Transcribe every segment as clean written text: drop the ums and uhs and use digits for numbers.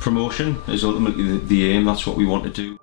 Promotion is ultimately the aim. That's what we want to do.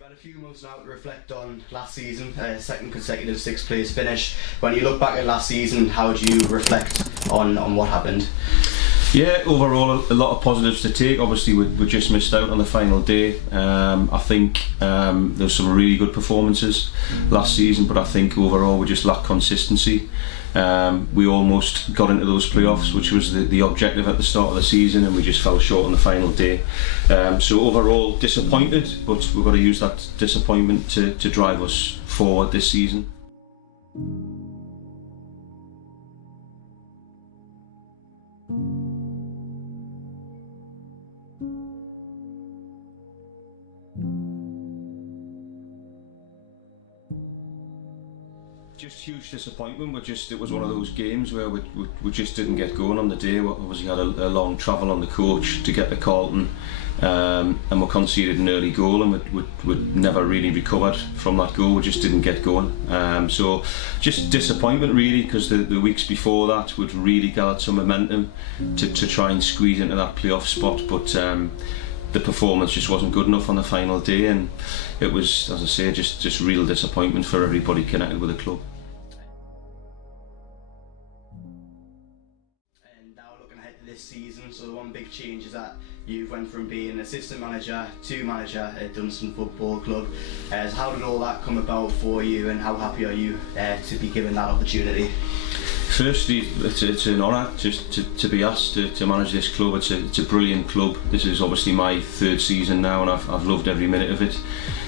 A few months now to reflect on last season, second consecutive sixth place finish. When you look back at last season, how do you reflect on what happened? Yeah, overall a lot of positives to take. Obviously we just missed out on the final day. I think there's some really good performances last season, but I think overall we just lacked consistency. We almost got into those playoffs, which was the objective at the start of the season, and we just fell short on the final day. So overall disappointed, but we've got to use that disappointment to drive us forward this season. Just huge disappointment. It was one of those games where we just didn't get going on the day. We obviously had a long travel on the coach to get to Carlton, and we conceded an early goal, and we never really recovered from that goal. We just didn't get going. So just disappointment really, because the weeks before that we'd really gathered some momentum to try and squeeze into that playoff spot, but the performance just wasn't good enough on the final day, and it was, as I say, just real disappointment for everybody connected with the club. And now looking ahead to this season, so the one big change is that you went from being assistant manager to manager at Dunston Football Club. So how did all that come about for you, and how happy are you to be given that opportunity? Firstly, it's an honour just to be asked to manage this club. It's a brilliant club. This is obviously my third season now, and I've loved every minute of it.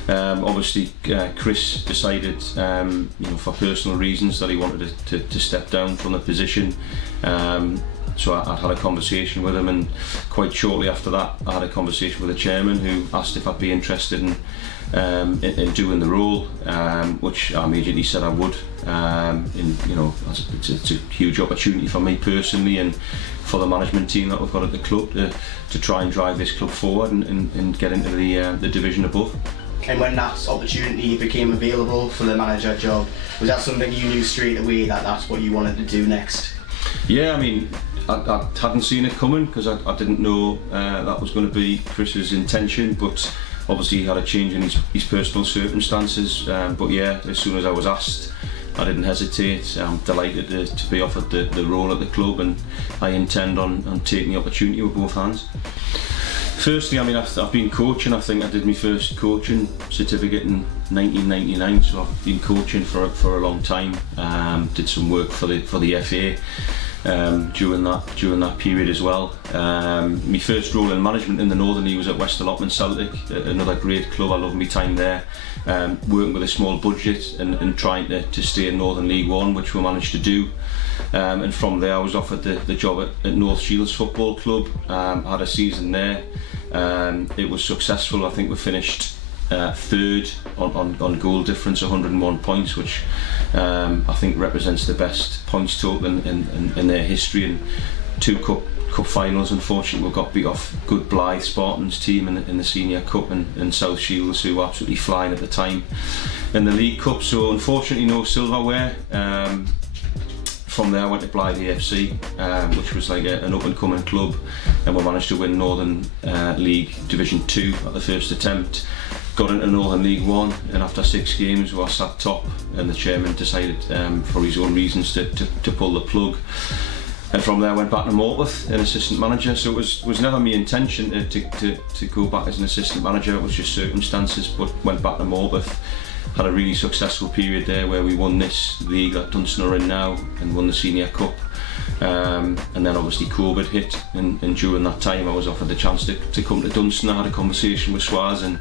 Obviously, Chris decided, for personal reasons, that he wanted to step down from the position. So I'd had a conversation with him, and quite shortly after that I had a conversation with the chairman, who asked if I'd be interested in doing the role, which I immediately said I would. It's a huge opportunity for me personally, and for the management team that we've got at the club to try and drive this club forward and get into the division above. And when that opportunity became available for the manager job, was that something you knew straight away that that's what you wanted to do next? Yeah, I mean, I hadn't seen it coming, because I didn't know that was going to be Chris's intention, but obviously he had a change in his personal circumstances. But yeah, as soon as I was asked, I didn't hesitate. I'm delighted to be offered the role at the club, and I intend on taking the opportunity with both hands. Firstly, I mean, I've been coaching. I think I did my first coaching certificate in 1999, so I've been coaching for a long time. Did some work for the FA during that period as well. My first role in management in the Northern League was at West Allotment Celtic, another great club. I loved my time there, working with a small budget and trying to stay in Northern League One, which we managed to do. And from there I was offered the job at North Shields Football Club. Had a season there. It was successful. I think we finished third on goal difference, 101 points, which I think represents the best points total in their history, and 2 cup finals. Unfortunately, we got beat off good Blythe Spartans team in the Senior Cup, and South Shields, who were absolutely flying at the time, in the League Cup. So unfortunately no silverware. from there I went to Blythe AFC, which was like an up and coming club, and we managed to win Northern League Division 2 at the first attempt. Got into Northern League 1, and after 6 games we sat top, and the chairman decided for his own reasons to pull the plug. And from there I went back to Morpeth, an assistant manager. So it was never my intention to go back as an assistant manager, it was just circumstances. But went back to Morpeth, had a really successful period there where we won this league that Dunston are in now and won the Senior Cup. And then obviously COVID hit, and during that time I was offered the chance to come to Dunston. I had a conversation with Swaz, and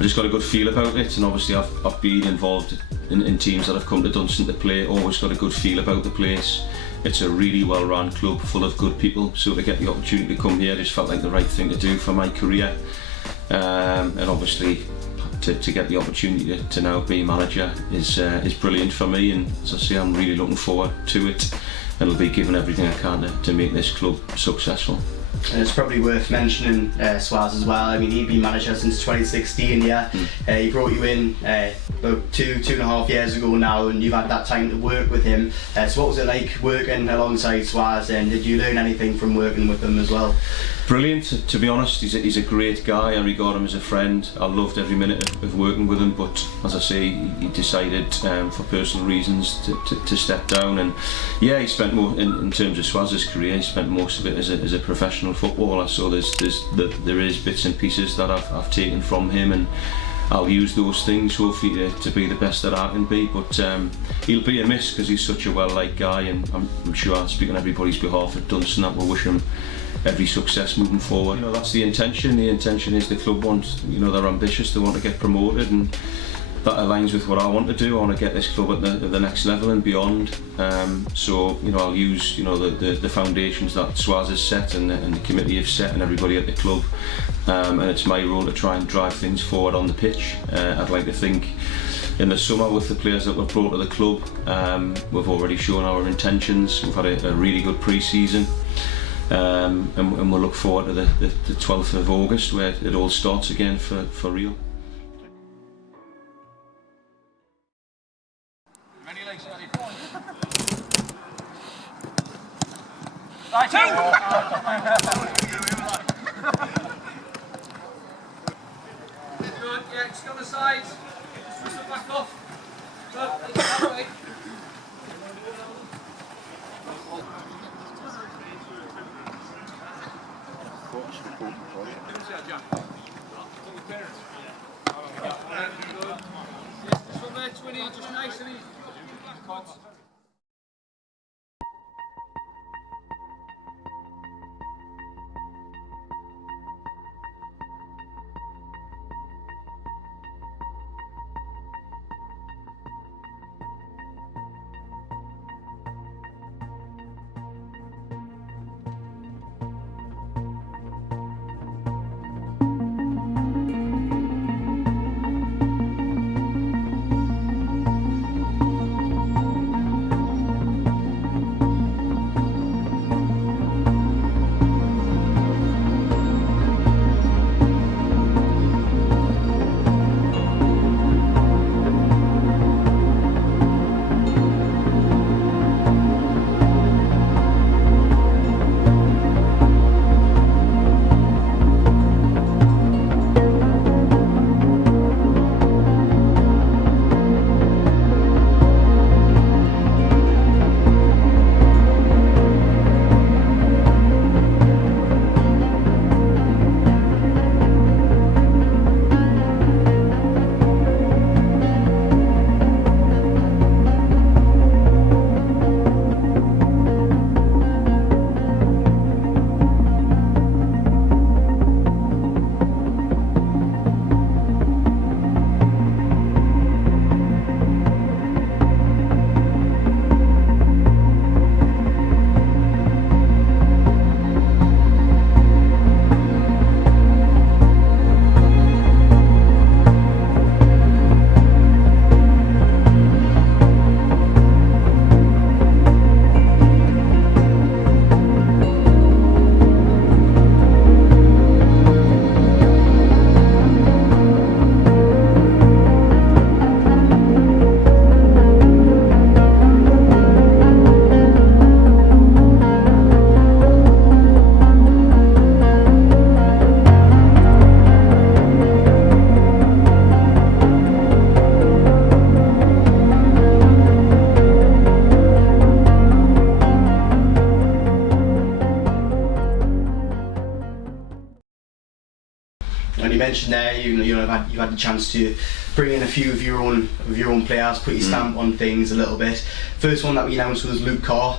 I just got a good feel about it, and obviously I've been involved in teams that have come to Dunston to play, always got a good feel about the place. It's a really well run club, full of good people, so to get the opportunity to come here just felt like the right thing to do for my career. And obviously to get the opportunity to now be manager is brilliant for me, and as I say, I'm really looking forward to it, and I'll be giving everything I can to make this club successful. And it's probably worth mentioning Swaz as well. I mean, he'd been manager since 2016, yeah. He brought you in about two and a half years ago now, and you've had that time to work with him. So what was it like working alongside Swaz, and did you learn anything from working with him as well? Brilliant, to be honest. He's a great guy. I regard him as a friend. I loved every minute of working with him, but as I say, he decided for personal reasons to step down. And yeah, he spent more in terms of Swaz's career. He spent most of it as a professional footballer. So there is bits and pieces that I've taken from him, and I'll use those things hopefully to be the best that I can be. But he'll be a miss because he's such a well-liked guy, and I'm sure I'll speak on everybody's behalf at Dunston that we'll wish him every success moving forward. You know, that's the intention. The intention is the club wants, you know, they're ambitious, they want to get promoted, and that aligns with what I want to do. I want to get this club at the next level and beyond. So, you know, I'll use, you know, the foundations that Swaz has set and the committee have set and everybody at the club. And it's my role to try and drive things forward on the pitch. I'd like to think in the summer with the players that we've brought to the club, we've already shown our intentions. We've had a really good pre-season. And we'll look forward to the 12th of August where it all starts again for real. Right, good, yeah, just on the sides. Just twist it back off. Good, that way. Just from there, Twinny, just nice and easy. mentioned there, you've had the chance to bring in a few of your own players, put your stamp on things a little bit. First one that we announced was Luke Carr,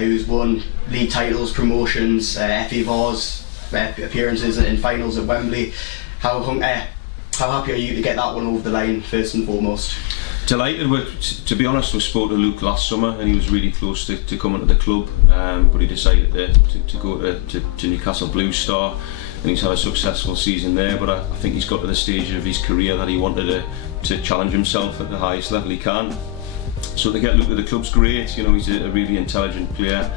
who's won league titles, promotions, FA Vars, appearances in finals at Wembley. How happy are you to get that one over the line first and foremost? Delighted. To be honest, we spoke to Luke last summer and he was really close to coming to the club, but he decided to go to Newcastle Blue Star, and he's had a successful season there. But I think he's got to the stage of his career that he wanted to challenge himself at the highest level he can. So to get Luke to the club's great. He's a really intelligent player,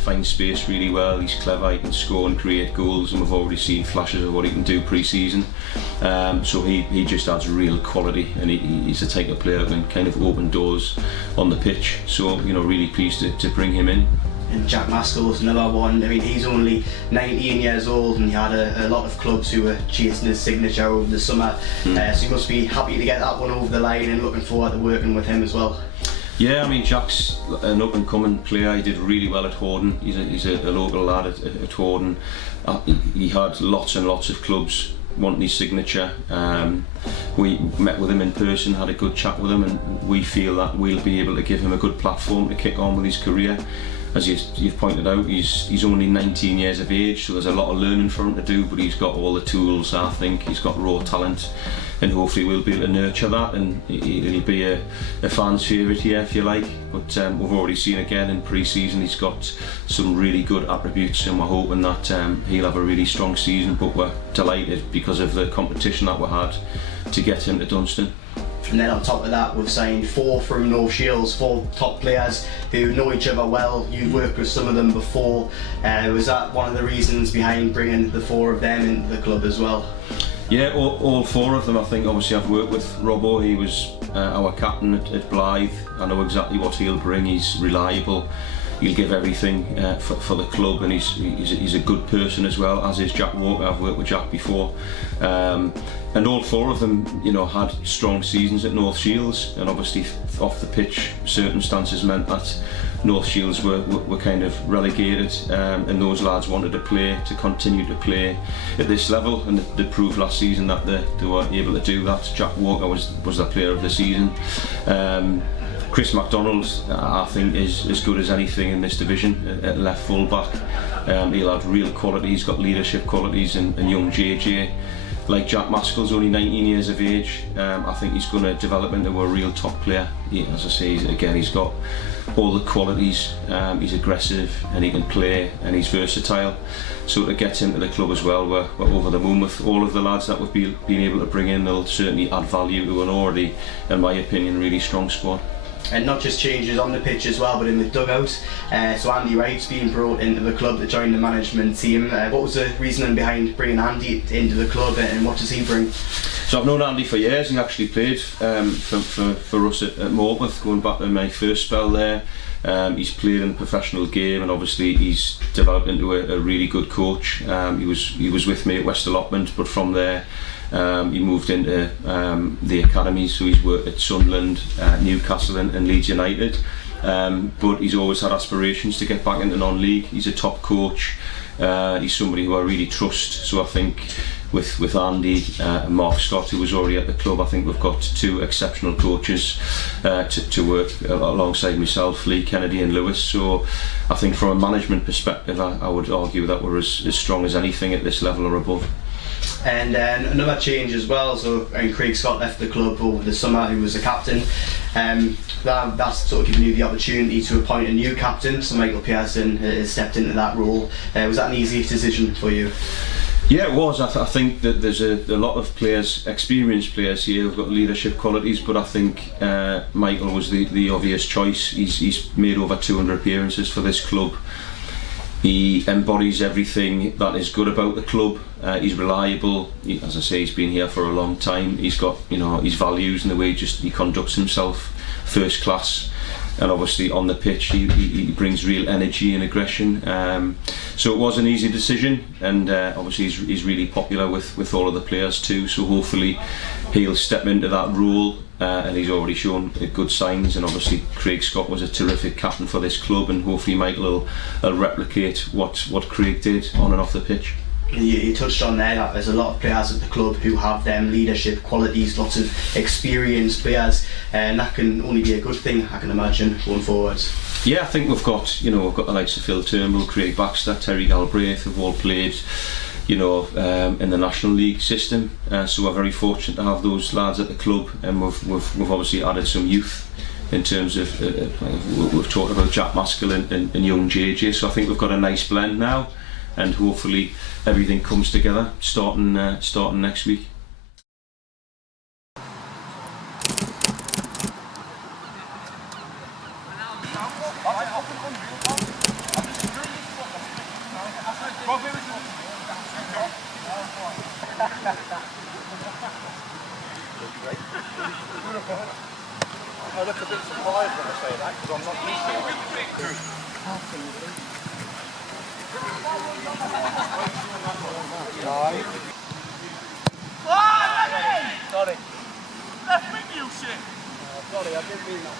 finds space really well, he's clever, he can score and create goals, and we've already seen flashes of what he can do pre-season. So he just adds real quality, and he's the type of player that can kind of open doors on the pitch. So really pleased to bring him in. And Jack Maskell's another one. I mean, he's only 19 years old, and he had a lot of clubs who were chasing his signature over the summer. So you must be happy to get that one over the line, and looking forward to working with him as well. Yeah, I mean, Jack's an up-and-coming player. He did really well at Horden. He's a local lad at Horden. He had lots and lots of clubs wanting his signature. We met with him in person, had a good chat with him, and we feel that we'll be able to give him a good platform to kick on with his career. As you've pointed out, he's only 19 years of age, so there's a lot of learning for him to do, but he's got all the tools. I think he's got raw talent, and hopefully we'll be able to nurture that, and he'll be a fan's favourite here, if you like. But we've already seen again in pre-season he's got some really good attributes, and we're hoping that he'll have a really strong season. But we're delighted because of the competition that we had to get him to Dunston. And then on top of that, we've signed 4 from North Shields, 4 top players who know each other well. You've worked with some of them before. Was that one of the reasons behind bringing the 4 of them into the club as well? Yeah, all 4 of them. I think obviously I've worked with Robbo. He was our captain at Blythe. I know exactly what he'll bring. He's reliable. He'll give everything for the club, and he's a good person as well, as is Jack Walker. I've worked with Jack before. And all 4 of them, had strong seasons at North Shields, and obviously off the pitch circumstances meant that North Shields were kind of relegated, and those lads wanted to continue to play at this level, and they proved last season that they were able to do that. Jack Walker was the player of the season. Chris McDonald, I think, is as good as anything in this division at left full back. He'll have real quality. He's got leadership qualities, and young JJ, like Jack Maskell's only 19 years of age. I think he's going to develop into a real top player. As I say, he's got all the qualities. He's aggressive, and he can play, and he's versatile. So to get him to the club as well, we're over the moon with all of the lads that we've been able to bring in. They'll certainly add value to an already, in my opinion, really strong squad. And not just changes on the pitch as well, but in the dugout. So Andy Wright's been brought into the club to join the management team. What was the reasoning behind bringing Andy into the club, and what does he bring? So I've known Andy for years. He actually played for us at Morpeth, going back to my first spell there. He's played in the professional game, and obviously he's developed into a really good coach. He was with me at West Allotment, but from there he moved into the academy, so he's worked at Sunderland, Newcastle and Leeds United, but he's always had aspirations to get back into non-league. He's a top coach. He's somebody who I really trust, so I think with Andy and Mark Scott, who was already at the club, I think we've got 2 exceptional coaches to work alongside myself, Lee Kennedy and Lewis. So I think from a management perspective, I would argue that we're as strong as anything at this level or above. And another change as well, so Craig Scott left the club over the summer, who was the captain. That's sort of given you the opportunity to appoint a new captain, so Michael Pearson has stepped into that role. Was that an easy decision for you? Yeah, it was. I think that there's a lot of players, experienced players here who've got leadership qualities, but I think Michael was the obvious choice. He's made over 200 appearances for this club. He embodies everything that is good about the club. He's reliable. As I say, he's been here for a long time. He's got his values and the way he conducts himself, first class. And obviously on the pitch he brings real energy and aggression. So it was an easy decision, and obviously he's really popular with all of the players too. So hopefully he'll step into that role, and he's already shown good signs. And obviously Craig Scott was a terrific captain for this club, and hopefully Michael will replicate what Craig did on and off the pitch. You touched on there that there's a lot of players at the club who have them leadership qualities, lots of experienced players, and that can only be a good thing, I can imagine, going forward. Yeah, I think we've got the likes of Phil Turnbull, Craig Baxter, Terry Galbraith, who've all played in the National League system, so we're very fortunate to have those lads at the club, and we've obviously added some youth in terms of we've talked about Jack Maskell and young JJ, so I think we've got a nice blend now, and hopefully everything comes together starting next week. I look a bit surprised when I say that because I'm not used to it. Sorry. Left wing, you shit! Sorry, I didn't mean that.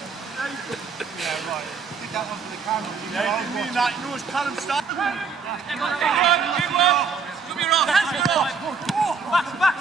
Yeah, right. I think that was for the camera. Yeah, you didn't mean that. You know it's Callum Stark. Keep on. Look me wrong. Hands me wrong. Back.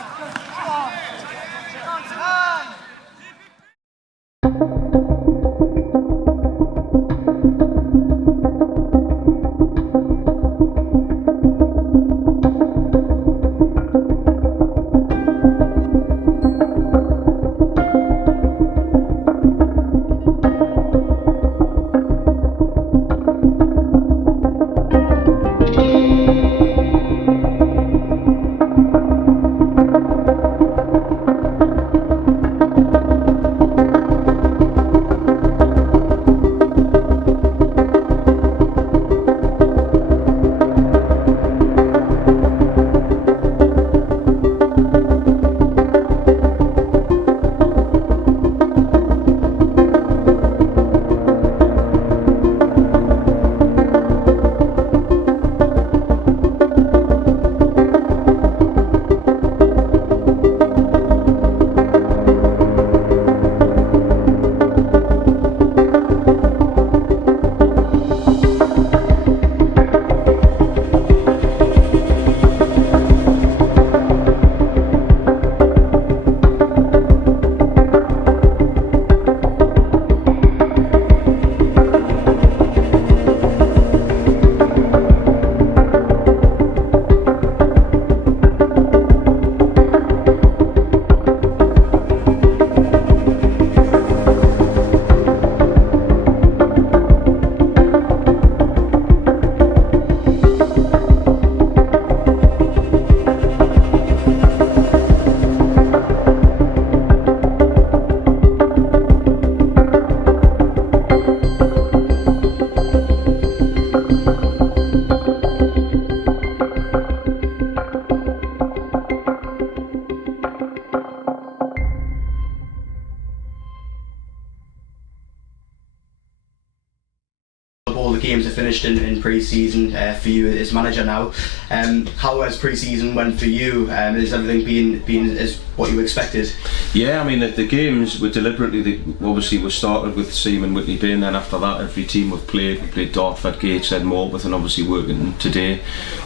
All the games are finished in pre-season for you as manager now. How has pre-season went for you? Has everything been as what you expected? Yeah, I mean the games were deliberately, obviously we started with Seaman, Whitley Bay, and then after that every team we played Dartford, Gateshead, Morpeth, and obviously working today,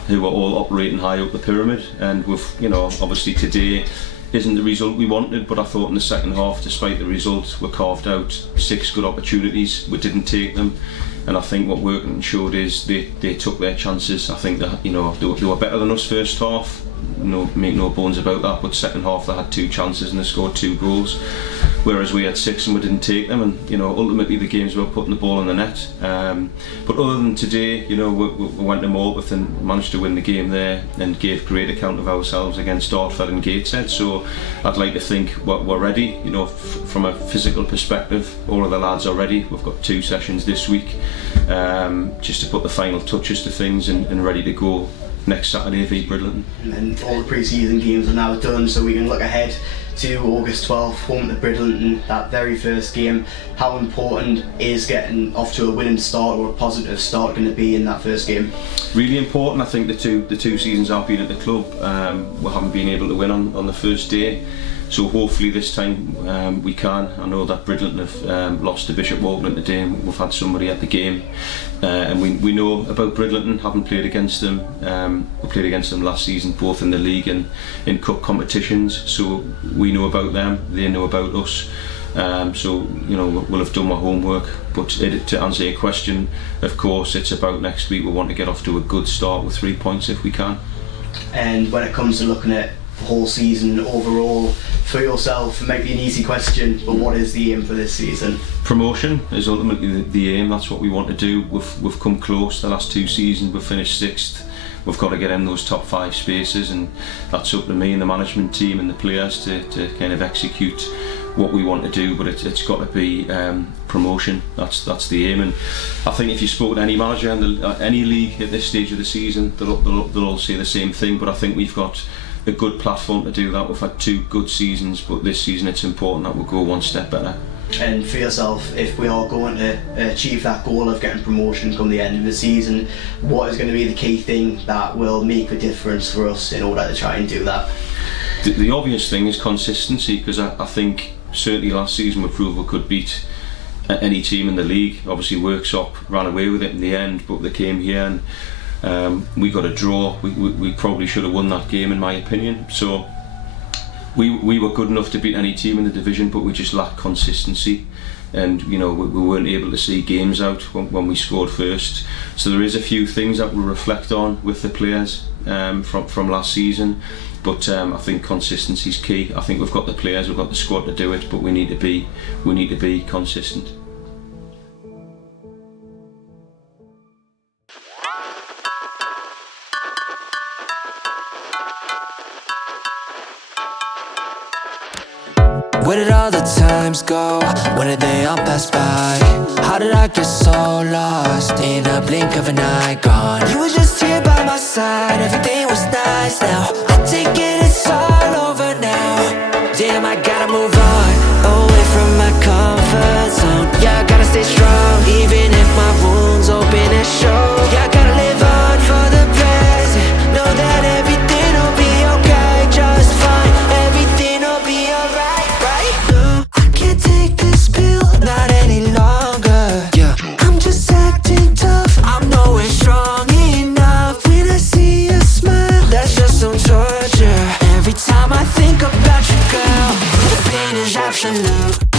who were all operating high up the pyramid, and we've obviously today isn't the result we wanted, but I thought in the second half, despite the result, we carved out 6 good opportunities, we didn't take them, and I think what Workington showed is they took their chances. I think that they were better than us first half, make no bones about that, but second half they had 2 chances and they scored 2 goals, whereas we had 6 and we didn't take them, and ultimately the game's about putting the ball in the net. But other than today, we went to Morpeth and managed to win the game there and gave great account of ourselves against Dartford and Gateshead, so I'd like to think we're ready, from a physical perspective. All of the lads are ready. We've got 2 sessions this week, just to put the final touches to things and ready to go next Saturday v Bridlington. And all the pre-season games are now done, so we can look ahead to August 12th, home to Bridlington, that very first game. How important is getting off to a winning start or a positive start going to be in that first game? Really important. I think the two seasons I've been at the club, we haven't been able to win on the first day. So hopefully this time we can. I know that Bridlington have lost to Bishop Auckland today, and we've had somebody at the game, and we know about Bridlington, haven't played against them. We played against them last season, both in the league and in cup competitions, so we know about them, they know about us. So you know, we'll have done my homework, but to answer your question, of course it's about next week. We want to get off to a good start with 3 points if we can. And when it comes to looking at the whole season overall, for yourself, it might be an easy question, but what is the aim for this season? Promotion is ultimately the aim. That's what we want to do. We've come close the last 2 seasons. We've finished 6th. We've got to get in those top 5 spaces, and that's up to me and the management team and the players to kind of execute what we want to do. But it's got to be promotion. That's the aim. And I think if you spoke to any manager in any league at this stage of the season, they'll all say the same thing. But I think we've got a good platform to do that. We've had 2 good seasons, but this season it's important that we'll go one step better. And for yourself, if we are going to achieve that goal of getting promotion come the end of the season, what is going to be the key thing that will make a difference for us in order to try and do that? The obvious thing is consistency, because I think certainly last season we proved we could beat any team in the league. Obviously Worksop ran away with it in the end, but they came here and we got a draw. We probably should have won that game, in my opinion. So we were good enough to beat any team in the division, but we just lacked consistency, and you know, we weren't able to see games out when we scored first. So there is a few things that we'll reflect on with the players from last season, but I think consistency is key. I think we've got the players, we've got the squad to do it, but we need to be consistent. Where did all the times go? When did they all pass by? How did I get so lost in a blink of an eye? Gone. You were just here by my side, everything was nice. Now I take it, it's all over now. Damn, I gotta move on, away from my comfort zone. Yeah, I gotta stay strong, even if my wounds open and show. Yeah, I gotta live on for the present, know that everything will be okay, just fine. Everything will be alright. I can't take this pill, not any longer. Yeah, I'm just acting tough, I'm nowhere strong enough. When I see a smile, that's just some torture. Every time I think about you, girl, the pain is absolute.